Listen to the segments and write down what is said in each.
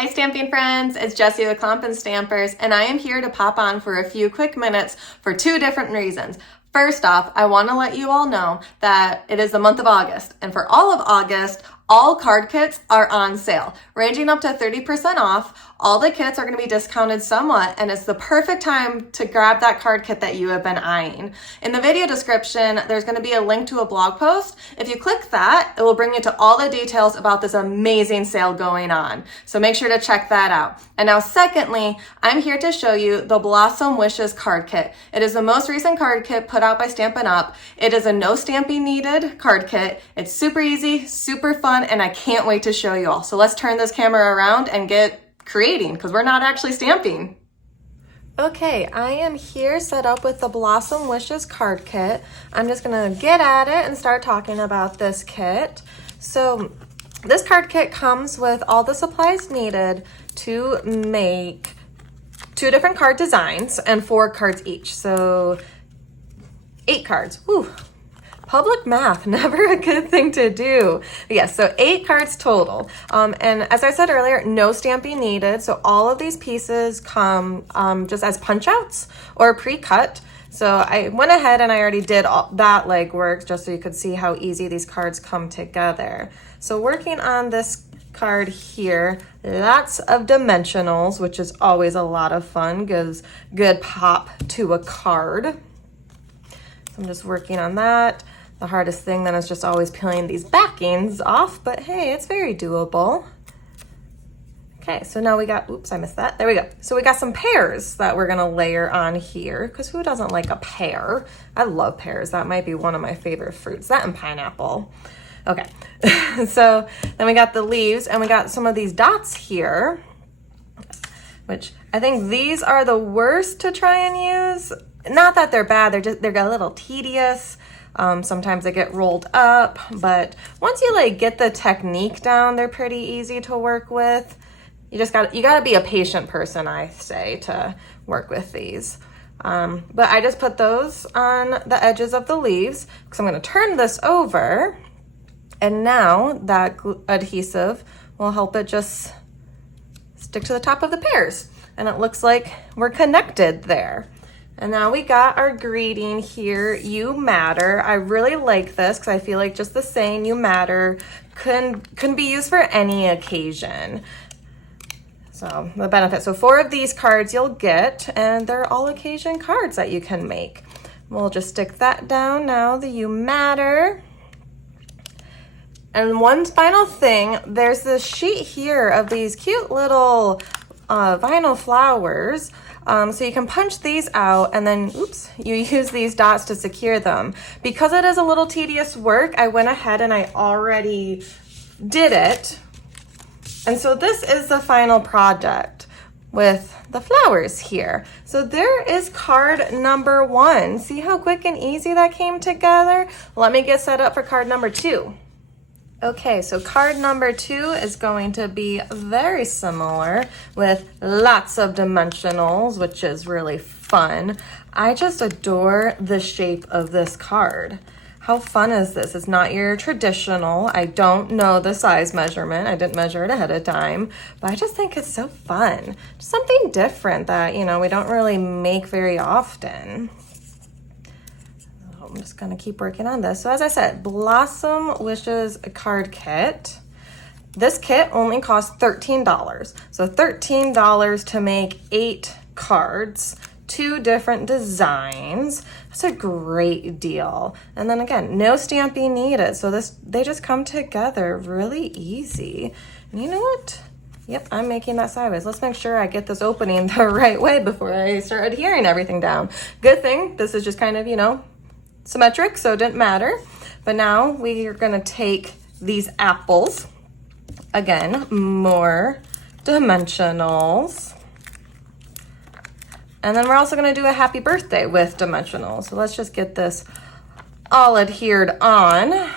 Hi Stamping friends, it's Jessie with Clumpin' Stampers, and I am here to pop on for a few quick minutes for two different reasons. First off, I want to let you all know that it is the month of August, and for all of August, all card kits are on sale, ranging up to 30% off. All the kits are going to be discounted somewhat, and it's the perfect time to grab that card kit that you have been eyeing. In the video description, there's going to be a link to a blog post. If you click that, it will bring you to all the details about this amazing sale going on. So make sure to check that out. And now secondly, I'm here to show you the Blossom Wishes card kit. It is the most recent card kit put out by Stampin' Up. It is a no stamping needed card kit. It's super easy, super fun, and I can't wait to show you all. So let's turn this camera around and get creating, because we're not actually stamping. Okay, I am here set up with the Blossom Wishes card kit. I'm just gonna get at it and start talking about this kit. So this card kit comes with all the supplies needed to make 2 different card designs and 4 cards each. So 8 cards. Whew. Public math, never a good thing to do. Yes, so 8 cards total. And as I said earlier, no stamping needed. So all of these pieces come just as punch outs or pre-cut. So I went ahead and I already did all that legwork just so you could see how easy these cards come together. So working on this card here, lots of dimensionals, which is always a lot of fun, gives good pop to a card. So I'm just working on that. The hardest thing then is just always peeling these backings off, but hey, it's very doable. Okay, so now we got, oops, I missed that. There we go. So we got some pears that we're gonna layer on here, because who doesn't like a pear? I love pears. That might be one of my favorite fruits, that and pineapple. Okay, so then we got the leaves and we got some of these dots here, which I think these are the worst to try and use. Not that they're bad, they're a little tedious. Sometimes they get rolled up, but once you get the technique down, they're pretty easy to work with. You gotta be a patient person, I say, to work with these. But I just put those on the edges of the leaves because I'm gonna turn this over, and now that adhesive will help it just stick to the top of the pears. And it looks like we're connected there. And now we got our greeting here, You Matter. I really like this because I feel like just the saying You Matter can be used for any occasion. So the benefit, so 4 of these cards you'll get, and they're all occasion cards that you can make. We'll just stick that down now, the You Matter. And one final thing, there's this sheet here of these cute little vinyl flowers. So you can punch these out and then, oops, you use these dots to secure them. Because it is a little tedious work, I went ahead and I already did it. And so this is the final project with the flowers here. So there is card number 1. See how quick and easy that came together? Let me get set up for card number 2. Okay, so card number 2 is going to be very similar with lots of dimensionals, which is really fun. I just adore the shape of this card. How fun is this? It's not your traditional. I don't know the size measurement. I didn't measure it ahead of time, but I just think it's so fun. Something different that, we don't really make very often. I'm just gonna keep working on this. So as I said, Blossom Wishes a card kit. This kit only costs $13. So $13 to make 8 cards, 2 different designs. That's a great deal. And then again, no stamping needed. So they just come together really easy. And you know what? Yep, I'm making that sideways. Let's make sure I get this opening the right way before I start adhering everything down. Good thing this is just kind of, symmetric, so it didn't matter. But now we are gonna take these apples, again, more dimensionals. And then we're also gonna do a happy birthday with dimensionals. So let's just get this all adhered on.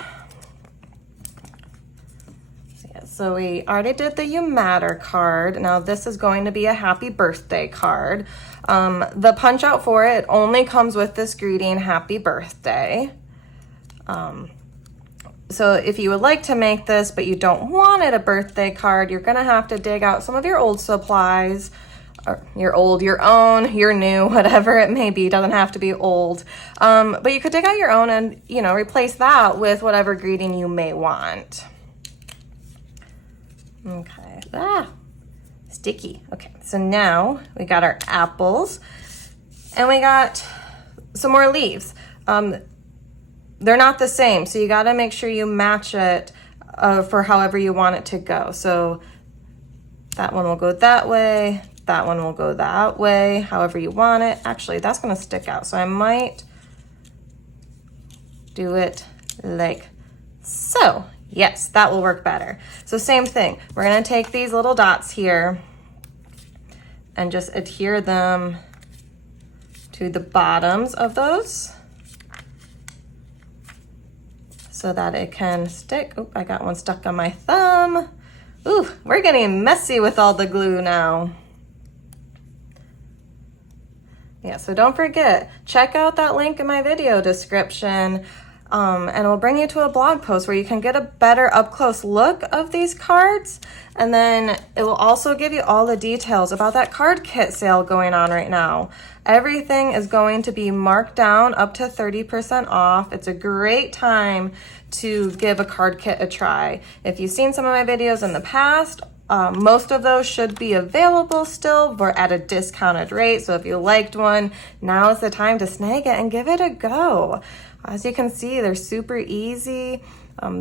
So we already did the You Matter card. Now this is going to be a happy birthday card. The punch out for it only comes with this greeting, happy birthday. So if you would like to make this, but you don't want it a birthday card, you're gonna have to dig out some of your old supplies, or your old, your own, your new, whatever it may be. It doesn't have to be old. But you could dig out your own and, you know, replace that with whatever greeting you may want. Okay, sticky. Okay, so now we got our apples and we got some more leaves. They're not the same, so you gotta make sure you match it for however you want it to go. So that one will go that way, that one will go that way, however you want it. Actually, that's gonna stick out, so I might do it like so. Yes, that will work better. So same thing, we're gonna take these little dots here and just adhere them to the bottoms of those so that it can stick. Oh, I got one stuck on my thumb. Ooh, we're getting messy with all the glue now. Yeah, so don't forget, check out that link in my video description, and it'll bring you to a blog post where you can get a better up-close look of these cards, and then it will also give you all the details about that card kit sale going on right now. Everything is going to be marked down up to 30% off. It's a great time to give a card kit a try. If you've seen some of my videos in the past, most of those should be available still. We're at a discounted rate, so if you liked one, now is the time to snag it and give it a go. As you can see, they're super easy.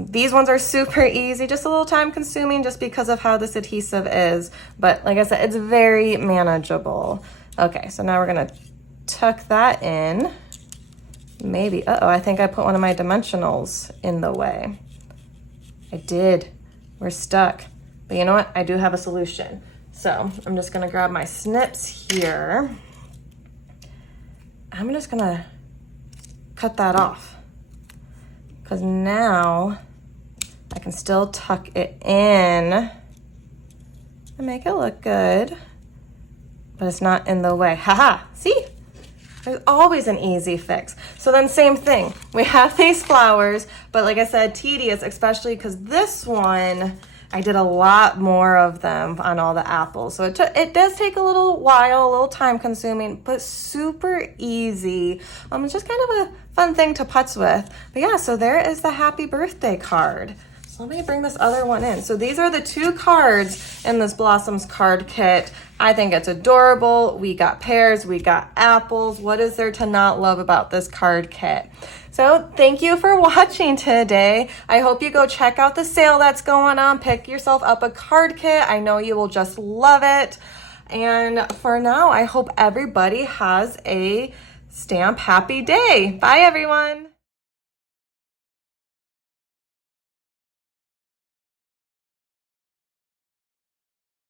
These ones are super easy, just a little time consuming just because of how this adhesive is. But like I said, it's very manageable. Okay, so now we're gonna tuck that in. Maybe, uh-oh, I think I put one of my dimensionals in the way. I did, we're stuck. But you know what, I do have a solution. So I'm just gonna grab my snips here. I'm just gonna cut that off, because now I can still tuck it in and make it look good, but it's not in the way. Haha, see? There's always an easy fix. So then same thing, we have these flowers, but like I said, tedious, especially because this one, I did a lot more of them on all the apples. So it does take a little while, a little time consuming, but super easy. It's just kind of a fun thing to putz with. But yeah, so there is the happy birthday card. So let me bring this other one in. So these are the two cards in this Blossoms card kit. I think it's adorable. We got pears, we got apples. What is there to not love about this card kit? So thank you for watching today. I hope you go check out the sale that's going on. Pick yourself up a card kit. I know you will just love it. And for now, I hope everybody has a stamp happy day. Bye, everyone.